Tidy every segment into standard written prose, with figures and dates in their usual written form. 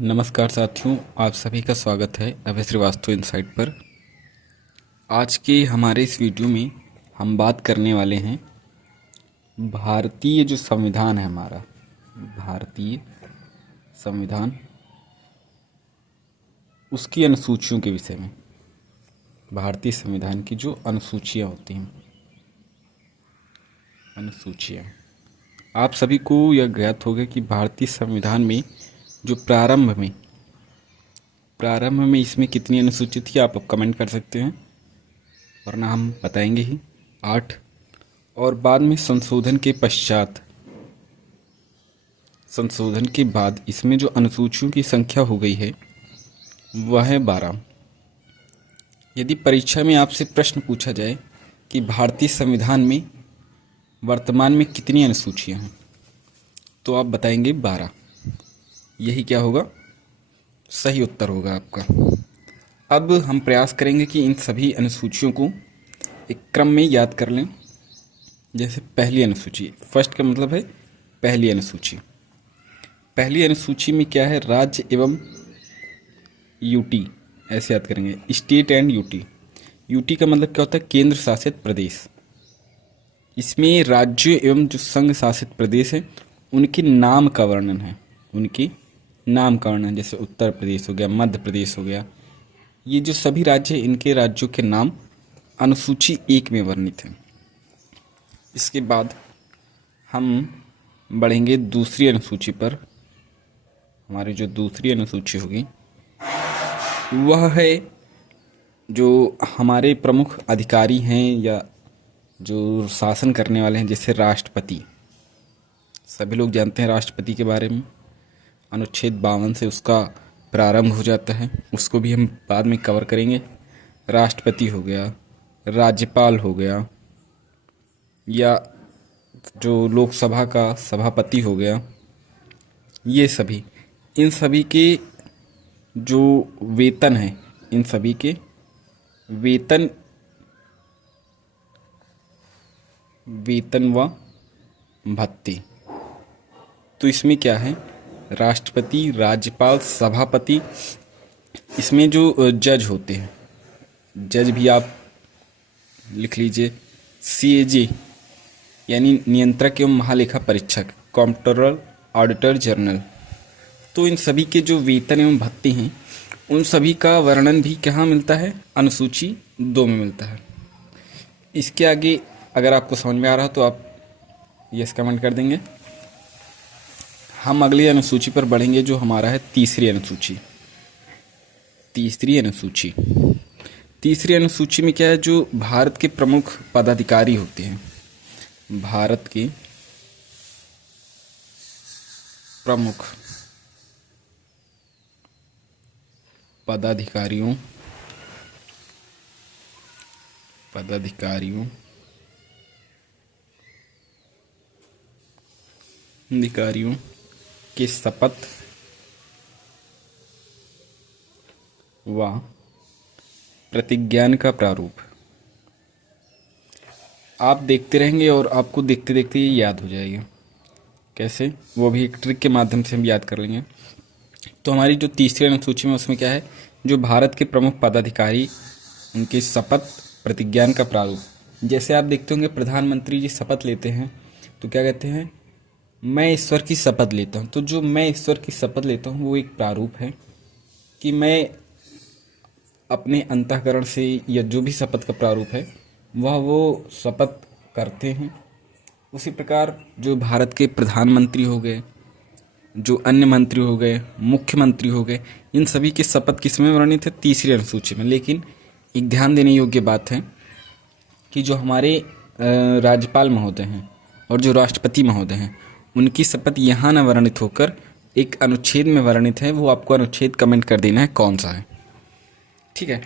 नमस्कार साथियों, आप सभी का स्वागत है अभय श्रीवास्तव इनसाइट पर। आज के हमारे इस वीडियो में हम बात करने वाले हैं भारतीय जो संविधान है हमारा, भारतीय संविधान, उसकी अनुसूचियों के विषय में। भारतीय संविधान की जो अनुसूचियाँ होती हैं, अनुसूचियाँ, आप सभी को यह ज्ञात होगा कि भारतीय संविधान में जो प्रारंभ में इसमें कितनी अनुसूची थी, आप कमेंट कर सकते हैं, वरना हम बताएंगे ही। 8। और बाद में संशोधन के बाद इसमें जो अनुसूचियों की संख्या हो गई है वह है 12। यदि परीक्षा में आपसे प्रश्न पूछा जाए कि भारतीय संविधान में वर्तमान में कितनी अनुसूचियां हैं, तो आप बताएंगे 12। यही क्या होगा, सही उत्तर होगा आपका। अब हम प्रयास करेंगे कि इन सभी अनुसूचियों को एक क्रम में याद कर लें। जैसे पहली अनुसूची, फर्स्ट का मतलब है पहली अनुसूची। पहली अनुसूची में क्या है, राज्य एवं यूटी, ऐसे याद करेंगे, स्टेट एंड यूटी। यूटी का मतलब क्या होता है, केंद्र शासित प्रदेश। इसमें राज्य एवं जो संघ शासित प्रदेश है उनके नाम का वर्णन है, उनकी नाम का वर्णन, जैसे उत्तर प्रदेश हो गया, मध्य प्रदेश हो गया। ये जो सभी राज्य हैं, इनके राज्यों के नाम अनुसूची 1 में वर्णित हैं। इसके बाद हम बढ़ेंगे दूसरी अनुसूची पर। हमारी जो दूसरी अनुसूची होगी वह है जो हमारे प्रमुख अधिकारी हैं या जो शासन करने वाले हैं, जैसे राष्ट्रपति। सभी लोग जानते हैं राष्ट्रपति के बारे में। अनुच्छेद 52 से उसका प्रारंभ हो जाता है, उसको भी हम बाद में कवर करेंगे। राष्ट्रपति हो गया, राज्यपाल हो गया, या जो लोकसभा का सभापति हो गया, ये सभी, इन सभी के जो वेतन है, इन सभी के वेतन व भत्ते। तो इसमें क्या है, राष्ट्रपति, राज्यपाल, सभापति, इसमें जो जज होते हैं, जज भी आप लिख लीजिए, सीएजी यानी नियंत्रक एवं महालेखा परीक्षक, कॉम्प्ट्रोलर, ऑडिटर जनरल। तो इन सभी के जो वेतन एवं भत्ते हैं उन सभी का वर्णन भी कहाँ मिलता है, अनुसूची 2 में मिलता है। इसके आगे अगर आपको समझ में आ रहा तो आप यस कमेंट कर देंगे। हम अगली अनुसूची पर बढ़ेंगे जो हमारा है तीसरी अनुसूची। तीसरी अनुसूची में क्या है, जो भारत के प्रमुख पदाधिकारी होते हैं, भारत के प्रमुख पदाधिकारियों के शपथ व प्रतिज्ञान का प्रारूप। आप देखते रहेंगे और आपको देखते देखते ये याद हो जाएगा। कैसे, वो भी एक ट्रिक के माध्यम से हम याद कर लेंगे। तो हमारी जो तीसरी अनुसूची में उसमें क्या है, जो भारत के प्रमुख पदाधिकारी, उनके शपथ प्रतिज्ञान का प्रारूप। जैसे आप देखते होंगे प्रधानमंत्री जी शपथ लेते हैं तो क्या कहते हैं, मैं ईश्वर की शपथ लेता हूँ। तो जो मैं ईश्वर की शपथ लेता हूँ वो एक प्रारूप है कि मैं अपने अंतःकरण से, या जो भी शपथ का प्रारूप है वह वो शपथ करते हैं। उसी प्रकार जो भारत के प्रधानमंत्री हो गए, जो अन्य मंत्री हो गए, मुख्यमंत्री हो गए, इन सभी की शपथ किस में वर्णित है, तीसरी अनुसूची में। लेकिन एक ध्यान देने योग्य बात है कि जो हमारे राज्यपाल महोदय हैं और जो राष्ट्रपति महोदय हैं उनकी शपथ यहाँ न वर्णित होकर एक अनुच्छेद में वर्णित है। वो आपको अनुच्छेद कमेंट कर देना है कौन सा है, ठीक है।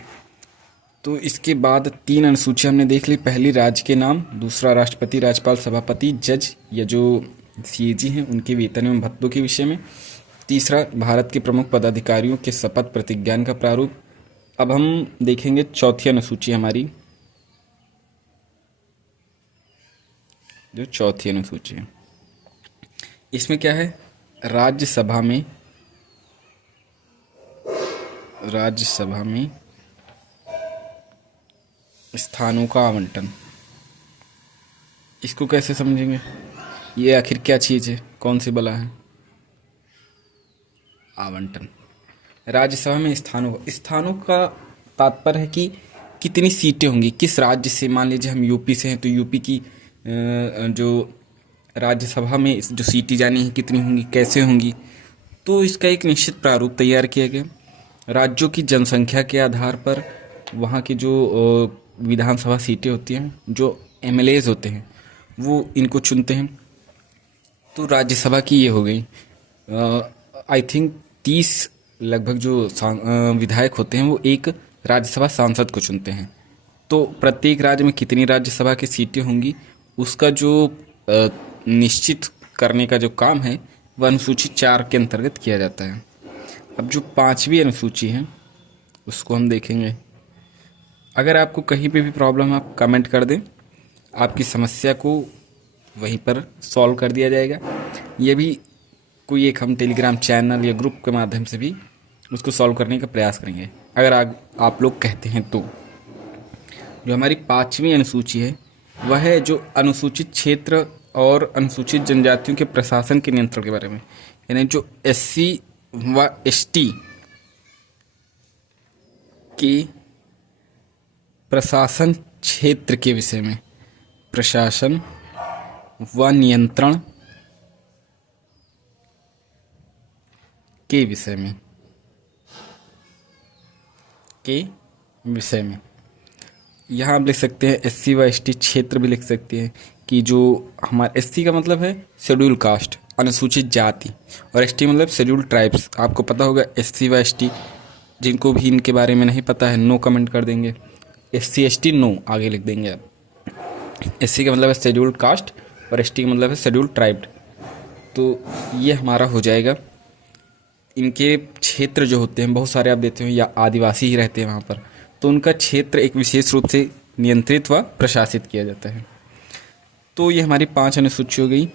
तो इसके बाद 3 अनुसूची हमने देख ली। पहली राज्य के नाम, दूसरा राष्ट्रपति, राज्यपाल, सभापति, जज या जो सीएजी हैं उनके वेतन एवं भत्तों के विषय में। तीसरा भारत के प्रमुख पदाधिकारियों के शपथ प्रतिज्ञान का प्रारूप। अब हम देखेंगे चौथी अनुसूची हमारी, जो चौथी अनुसूची है, इसमें क्या है, राज्यसभा में राज्यसभा में स्थानों का आवंटन, इसको कैसे समझेंगे? ये आखिर क्या चीज़ है, कौन सी बला है? आवंटन। राज्यसभा में स्थानों का तात्पर्य है कि कितनी सीटें होंगी, किस राज्य से। मान लीजिए हम यूपी से हैं तो यूपी की जो राज्यसभा में जो सीटें जानी है कितनी होंगी, कैसे होंगी। तो इसका एक निश्चित प्रारूप तैयार किया गया। राज्यों की जनसंख्या के आधार पर वहाँ की जो विधानसभा सीटें होती हैं, जो एमएलएज होते हैं, वो इनको चुनते हैं। तो राज्यसभा की ये हो गई। आई थिंक 30 लगभग जो विधायक होते हैं वो एक राज्यसभा सांसद को चुनते हैं। तो प्रत्येक राज्य में कितनी राज्यसभा की सीटें होंगी उसका जो निश्चित करने का जो काम है वह अनुसूची 4 के अंतर्गत किया जाता है। अब जो 5वीं अनुसूची है उसको हम देखेंगे। अगर आपको कहीं पे भी प्रॉब्लम है आप कमेंट कर दें, आपकी समस्या को वहीं पर सॉल्व कर दिया जाएगा। ये भी कोई एक हम टेलीग्राम चैनल या ग्रुप के माध्यम से भी उसको सॉल्व करने का प्रयास करेंगे, अगर आप लोग कहते हैं तो। जो हमारी 5वीं अनुसूची है वह है जो अनुसूचित क्षेत्र और अनुसूचित जनजातियों के प्रशासन के नियंत्रण के बारे में, यानी जो एससी व एसटी के प्रशासन क्षेत्र के विषय में, प्रशासन व नियंत्रण के विषय में यहाँ आप लिख सकते हैं एससी व एसटी क्षेत्र भी लिख सकते हैं कि जो हमारा एससी का मतलब है शेड्यूल कास्ट, अनुसूचित जाति, और एसटी मतलब शेड्यूल ट्राइब्स। आपको पता होगा एससी व एसटी। जिनको भी इनके बारे में नहीं पता है नो कमेंट कर देंगे, एससी एसटी नो आगे लिख देंगे आप। एससी का मतलब है शेड्यूल कास्ट और एसटी का मतलब है शेड्यूल ट्राइब्ड। तो ये हमारा हो जाएगा। इनके क्षेत्र जो होते हैं बहुत सारे आप देते हो, या आदिवासी ही रहते हैं वहाँ पर, तो उनका क्षेत्र एक विशेष रूप से नियंत्रित व प्रशासित किया जाता है। तो ये हमारी 5 अनुसूची हो गई।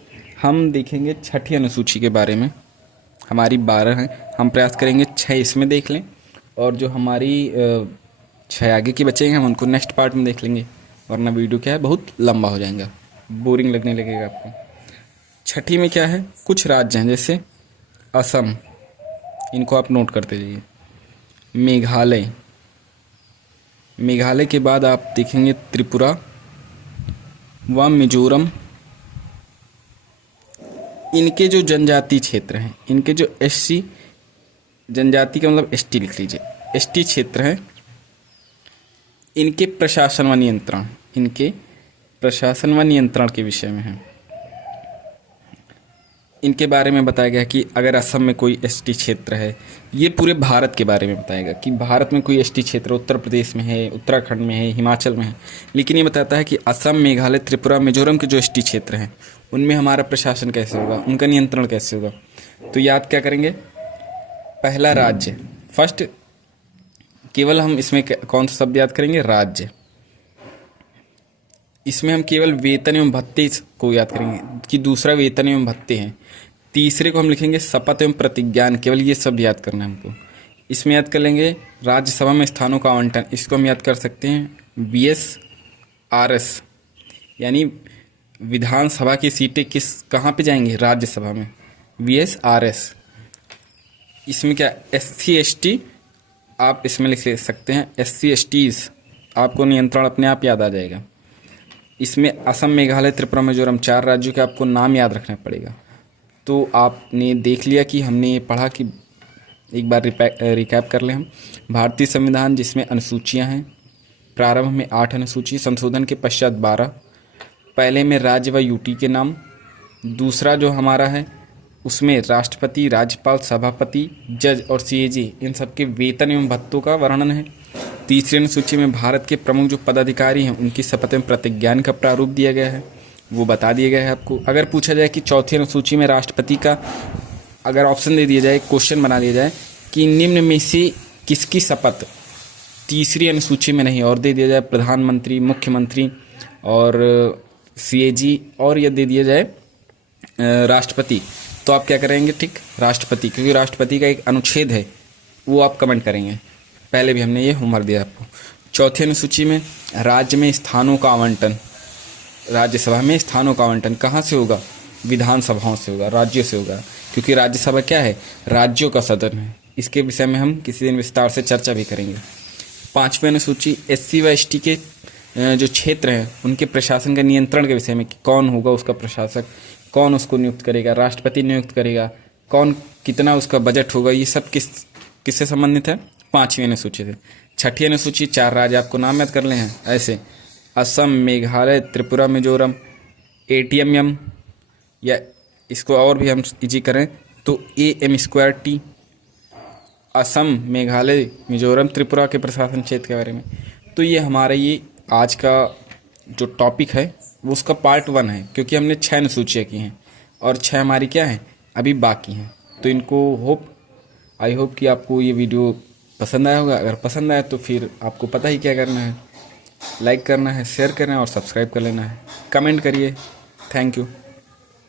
हम देखेंगे 6ठी अनुसूची के बारे में। हमारी 12 हैं, हम प्रयास करेंगे 6 इसमें देख लें, और जो हमारी 6 आगे की बचेंगे हम उनको नेक्स्ट पार्ट में देख लेंगे, वरना वीडियो क्या है बहुत लंबा हो जाएगा, बोरिंग लगने लगेगा आपको। 6ठी में क्या है, कुछ राज्य हैं जैसे असम, इनको आप नोट करते जाइए। मेघालय के बाद आप देखेंगे त्रिपुरा व मिजोरम। इनके जो जनजाति क्षेत्र हैं, इनके जो एससी जनजाति का मतलब एसटी लिख लीजिए, एसटी क्षेत्र हैं, इनके प्रशासन व नियंत्रण के विषय में है। इनके बारे में बताया गया कि अगर असम में कोई एसटी क्षेत्र है, ये पूरे भारत के बारे में बताएगा कि भारत में कोई एसटी क्षेत्र उत्तर प्रदेश में है, उत्तराखंड में है, हिमाचल में है, लेकिन ये बताता है कि असम, मेघालय, त्रिपुरा, मिजोरम के जो एसटी क्षेत्र हैं उनमें हमारा प्रशासन कैसे होगा, उनका नियंत्रण कैसे होगा। तो याद क्या करेंगे, पहला राज्य, फर्स्ट केवल हम इसमें कौन सा शब्द याद करेंगे, राज्य। इसमें हम केवल वेतन एवं भत्ते को याद करेंगे कि दूसरा वेतन एवं भत्ते हैं। तीसरे को हम लिखेंगे शपथ एवं प्रतिज्ञान, केवल ये शब्द याद करना है हमको। इसमें याद कर लेंगे राज्यसभा में स्थानों का आवंटन, इसको हम याद कर सकते हैं VSRS, यानी विधानसभा की सीटें कहाँ पे जाएंगी, राज्यसभा में, VSRS। इसमें क्या SC ST आप इसमें लिख सकते हैं, SC STs, आपको नियंत्रण अपने आप याद आ जाएगा। इसमें असम, मेघालय, त्रिपुरा, मिजोरम 4 राज्यों के आपको नाम याद रखना पड़ेगा। तो आपने देख लिया कि हमने ये पढ़ा कि एक बार रिकैप कर लें हम। भारतीय संविधान जिसमें अनुसूचियां हैं, प्रारंभ में 8 अनुसूची, संशोधन के पश्चात 12। पहले में राज्य व यूटी के नाम। दूसरा जो हमारा है उसमें राष्ट्रपति, राज्यपाल, सभापति, जज और CAG इन सबके वेतन एवं भत्तों का वर्णन है। तीसरी अनुसूची में भारत के प्रमुख जो पदाधिकारी हैं उनकी शपथ एवं प्रतिज्ञान का प्रारूप दिया गया है, वो बता दिया गया है आपको। अगर पूछा जाए कि चौथी अनुसूची में राष्ट्रपति का अगर ऑप्शन दे दिया जाए, क्वेश्चन बना दिया जाए कि निम्न में से किसकी शपथ तीसरी अनुसूची में नहीं, और दे दिया जाए प्रधानमंत्री, मुख्यमंत्री और CAG, और यह दे दिया जाए राष्ट्रपति, तो आप क्या करेंगे, ठीक, राष्ट्रपति, क्योंकि राष्ट्रपति का एक अनुच्छेद है वो आप कमेंट करेंगे। पहले भी हमने ये होमवर्क दिया आपको। चौथी अनुसूची में राज्य में स्थानों का आवंटन, राज्यसभा में स्थानों का आवंटन कहाँ से होगा? विधानसभाओं से होगा, राज्यों से होगा, क्योंकि राज्यसभा क्या है? राज्यों का सदन है। इसके विषय में हम किसी दिन विस्तार से चर्चा भी करेंगे। पांचवी अनुसूची SC व ST के जो क्षेत्र हैं उनके प्रशासन का नियंत्रण के विषय में कि कौन होगा उसका प्रशासक, कौन उसको नियुक्त करेगा, राष्ट्रपति नियुक्त करेगा, कौन कितना उसका बजट होगा, ये सब किससे संबंधित है? पांचवी अनुसूची से। छठी अनुसूची 4 राज्य आपको नाम याद कर ले हैं ऐसे: असम, मेघालय, त्रिपुरा, मिजोरम, ATM, या इसको और भी हम इजी करें तो AM²T, असम, मेघालय, मिजोरम, त्रिपुरा के प्रशासन क्षेत्र के बारे में। तो ये हमारा ये आज का जो टॉपिक है वो उसका पार्ट 1 है, क्योंकि हमने 6 अनुसूचियाँ की हैं और 6 हमारी क्या हैं? अभी बाकी हैं। तो इनको आई होप कि आपको ये वीडियो पसंद आया होगा। अगर पसंद आया तो फिर आपको पता ही क्या करना है, लाइक करना है, शेयर करना है और सब्सक्राइब कर लेना है। कमेंट करिए। Thank you.